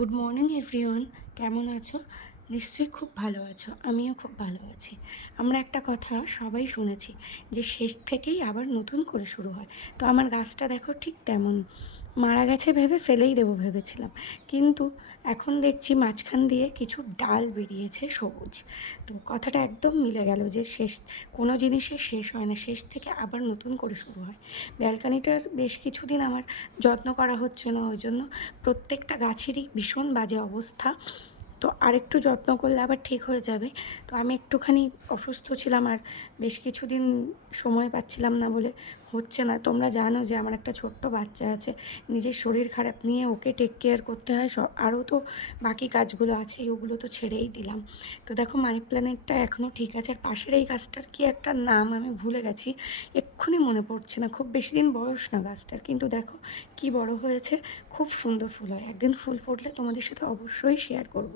Good morning everyone, কেমন আছো? নিশ্চয়ই খুব ভালো আছো, আমিও খুব ভালো আছি। আমরা একটা কথা সবাই শুনেছি যে শেষ থেকেই আবার নতুন করে শুরু হয়। তো আমার গাছটা দেখো ঠিক তেমনই। মারা গেছে ভেবে ফেলেই দেবো ভেবেছিলাম, কিন্তু এখন দেখছি মাঝখান দিয়ে কিছু ডাল বেরিয়েছে সবুজ। তো কথাটা একদম মিলে গেল যে কোনো জিনিসের শেষ হয় না, শেষ থেকে আবার নতুন করে শুরু হয়। ব্যালকানিটার বেশ কিছুদিন আমার যত্ন করা হচ্ছে না, ওই জন্য প্রত্যেকটা গাছেরই ভীষণ বাজে অবস্থা। তো আরেকটু যত্ন করলে আবার ঠিক হয়ে যাবে। তো আমি একটুখানি অসুস্থ ছিলাম, আর বেশ কিছুদিন সময় পাচ্ছিলাম না বলে হচ্ছে না। তোমরা জানো যে আমার একটা ছোট্ট বাচ্চা আছে, নিজের শরীর খারাপ নিয়ে ওকে টেক কেয়ার করতে হয়, আরও তো বাকি কাজগুলো আছে, ওগুলো তো ছেড়েই দিলাম। তো দেখো মানি প্ল্যানেটটা এখনও ঠিক আছে, আর পাশের এই গাছটার কি একটা নাম আমি ভুলে গেছি, এক্ষুনি মনে পড়ছে না। খুব বেশি দিন বয়স না গাছটার, কিন্তু দেখো কি বড় হয়েছে, খুব সুন্দর ফুল হয়। একদিন ফুল ফুটলে তোমাদের সাথে অবশ্যই শেয়ার করব।